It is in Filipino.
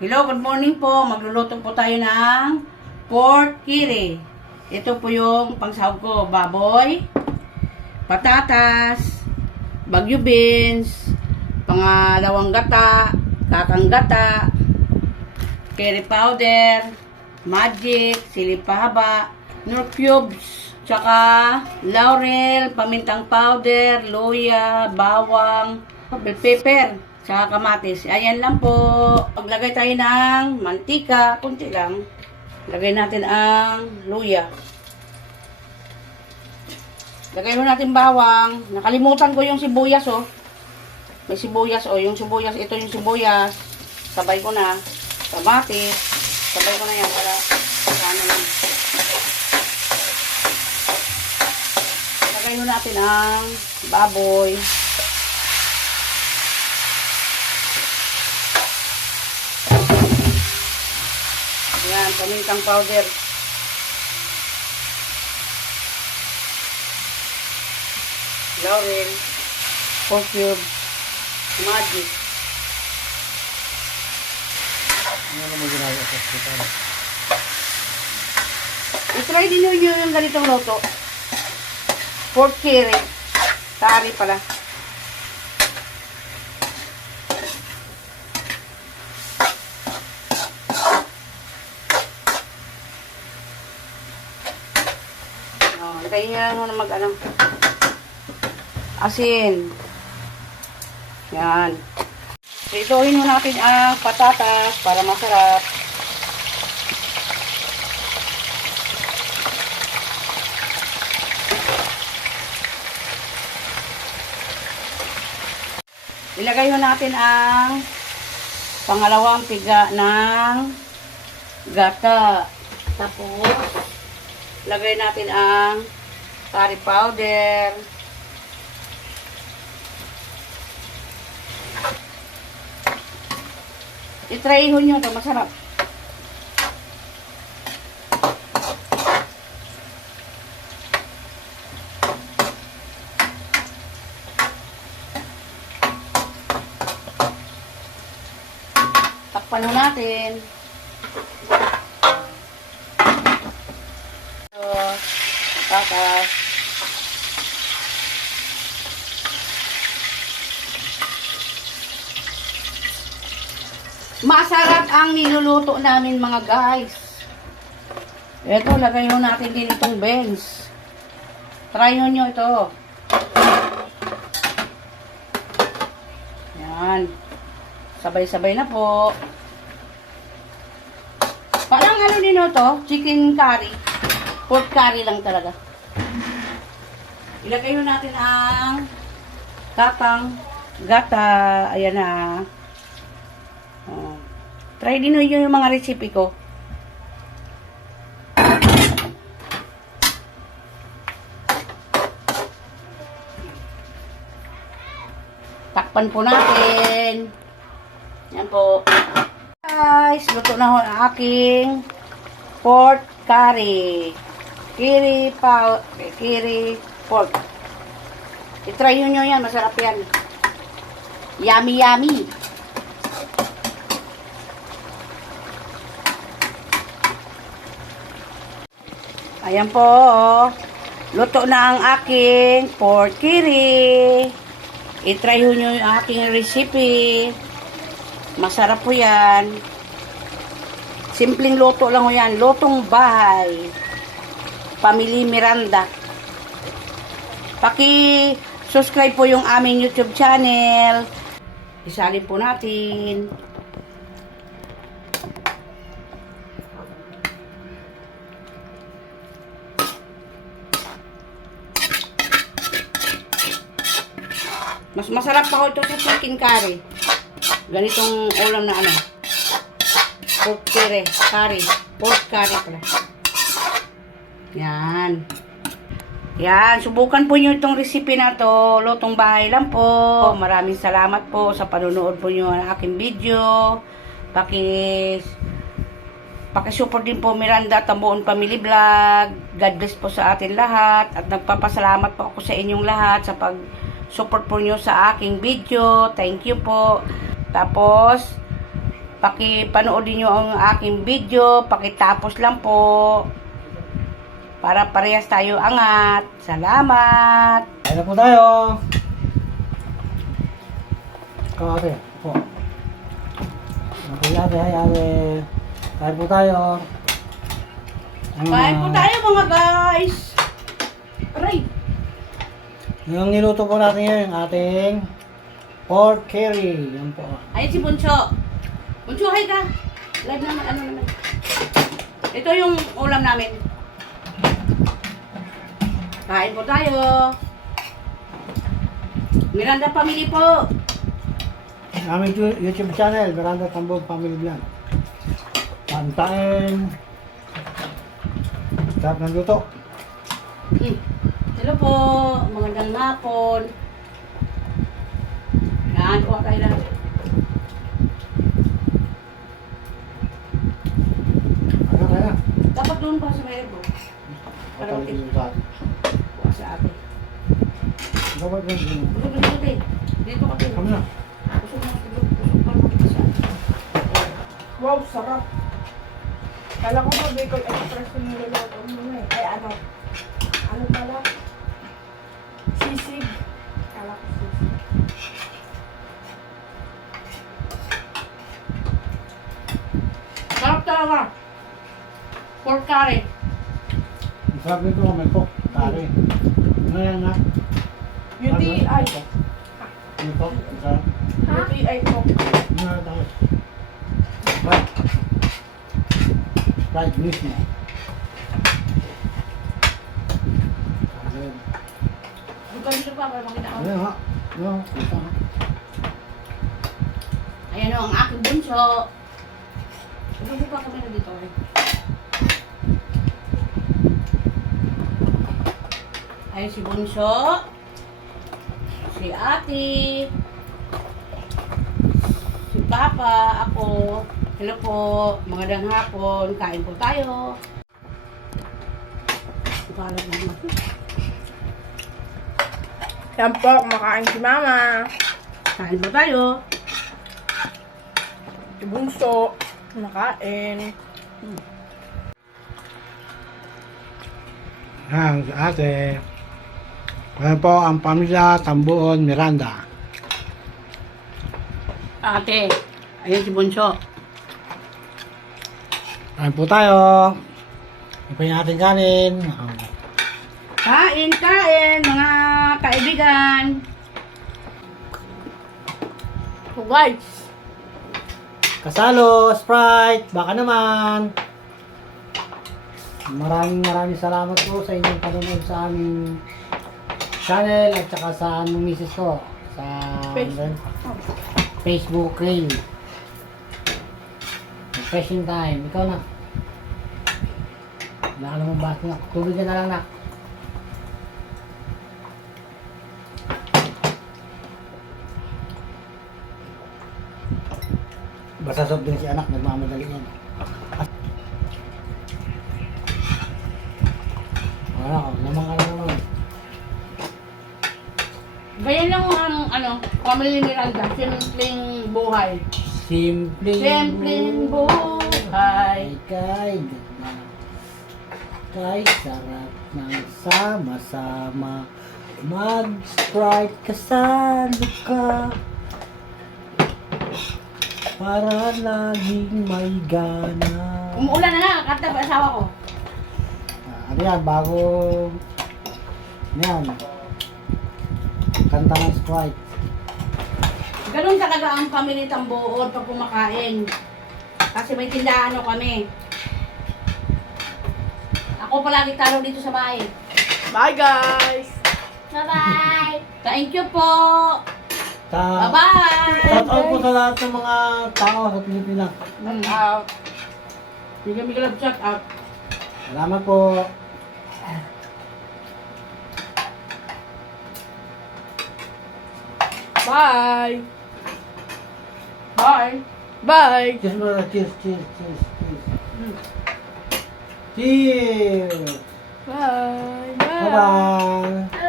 Hello, good morning po. Magluluto po tayo ng pork kiri. Ito po yung pangsahog ko. Baboy, patatas, bagyo beans, pangalawang gata, kakang gata, curry powder, magic, sili pahaba, nor cubes, tsaka laurel, pamintang powder, luya, bawang, bell pepper, tsaka kamatis. Ayan lang po. Paglagay tayo ng mantika, kunti lang. Lagay natin ang luya. Lagay mo natin bawang. Nakalimutan ko yung sibuyas, oh. May sibuyas, oh. Yung sibuyas, ito yung sibuyas. Sabay ko na. Kamatis. Sabay ko na yan para ano lang. Lagay mo natin ang baboy. Ayan, pamintang powder. Laurel. Pork cube. Magic. Ano naman ginagawa sa hospital? I-try din nyo yung ganitong loto. Pork curry. Tari pala. Oh, lagay lang muna mag ano. Asin. Yan. So, ituhin mo natin ang patatas para masarap. Ilagay mo natin ang pangalawang piga ng gata. Tapos, lagay natin ang curry powder. I-try nyo ito, masarap. Takpan mo natin. Patatas. Masarap ang niluluto namin mga guys. Ito, lagay mo natin din itong beans. Try nyo nyo ito. Yan. Sabay-sabay na po. Parang ano din to, chicken curry. Pork curry lang talaga. Ilagay mo natin ang kakang gata. Ayan na. Oh. Try din nyo yung mga recipe ko. Takpan po natin. Yan po. Guys, luto na ho ang aking pork curry. Kiri pa, kiri pork. I-try nyo yan, masarap yan. Yummy, yummy. Ayan po, oh. Luto na ang aking pork kiri. I-try nyo yung aking recipe. Masarap po yan. Simpleng luto lang yan. Lutong bahay. Pamili Miranda. Paki-subscribe po yung aming YouTube channel. Isalin po natin. Mas masarap pa ho ito sa chicken curry. Ganitong ulam na ano. Pork curry. Curry. Pork curry pala. Yan. Yan. Subukan po nyo itong recipe na to. Lutong bahay lang po. Maraming salamat po sa panonood po nyo ng aking video. Pakis Pakisupport din po Miranda Tambuon Family Vlog. God bless po sa atin lahat. At nagpapasalamat po ako sa inyong lahat sa pag support po nyo sa aking video. Thank you po. Tapos, Pakipanoodin nyo ang aking video. Pakitapos lang po. Para parehas tayo angat. Salamat. Kaya na po tayo. Ikaw ate. Po. Okay ate. Hi ate. Kaya po tayo. Kain po tayo mga guys. Aray. Yung niluto po natin ngayon, yung ating pork curry. Yan po. Ayun si Bunso. Bunso, hi ka. Live naman, ano naman. Ito yung ulam namin. Kain po tayo. Miranda Family po. Aming tu- YouTube channel, Miranda Tambog Family Vlog. Pantain. Sarap ng luto. Hmm. Hello po. Magandang hapon. Yan, kuha tayo lang. Ano kaya? Dapat doon pa sa may bro. Para Patawid okay. dito sa atin. Kuha sa atin. Busog na dito eh. Dito ka Kami. Wow, sarap. Kala ko ba Bicol Express yung niluluto mo eh. Ay ano? Ano pala? Sisig. Kala ko sisig. Sarap talaga. Pork curry. Ang sarap nito kami po. Kari. Ano yan na? UTI. Ano po? Ang sarap. UTI po. Ano na tayo? Right. Right, mismo. Ayun. Bukan dito pa para makita ko. Ayun ha. Ito ha. Ayan o, ang aking bunso. Ano pa kami na dito eh. Ayan si bunso. Si ate. Si papa. Ako. Hello po. Magandang hapon. Kain po tayo. Kalat naman. Yan po, kumakain si mama. Kain po tayo. Si Bunso. Nakain. Yan, si ate. Ayan po ang pamilya Tambuon Miranda. Ate. Ayan si bunso. Kain po tayo. Ito po yung ating kanin. Kain, kain, mga kaibigan. So guys, Kasalo, Sprite, baka naman. Maraming maraming salamat po sa inyong panonood sa aming channel at saka sa anong misis ko sa Facebook. Facebook reel. Refreshing time. Ikaw na. Wala ka namang baso na. Tubig ka na lang na. Basta sob din si anak, nagmamadali yan. Family Miranda, simpleng buhay. Simpleng, Simpleng buhay. Ay, kay ganda. Kay sarap ng sama-sama. Mag-sprite ka sa luka. Para laging may gana. Umuulan na nga, kanta ba asawa ko? Ah, ano yan, bago... Ano yan? Kanta ng Sprite. Ganun talaga ang family tambuod pag kumakain. Kasi may tindahan ano kami. Ako palagi talo dito sa bahay. bye guys! Bye-bye! Thank you po! Sa, Bye-bye! Shout out po sa lahat ng mga tao sa Pilipinas. Mm. Out. Bigyan mi love shout out. Salamat po. Bye! Bye! Bye! Cheers muna. Cheers, cheers, cheers, cheers. Mm. Cheers! Bye! Bye-bye! Bye!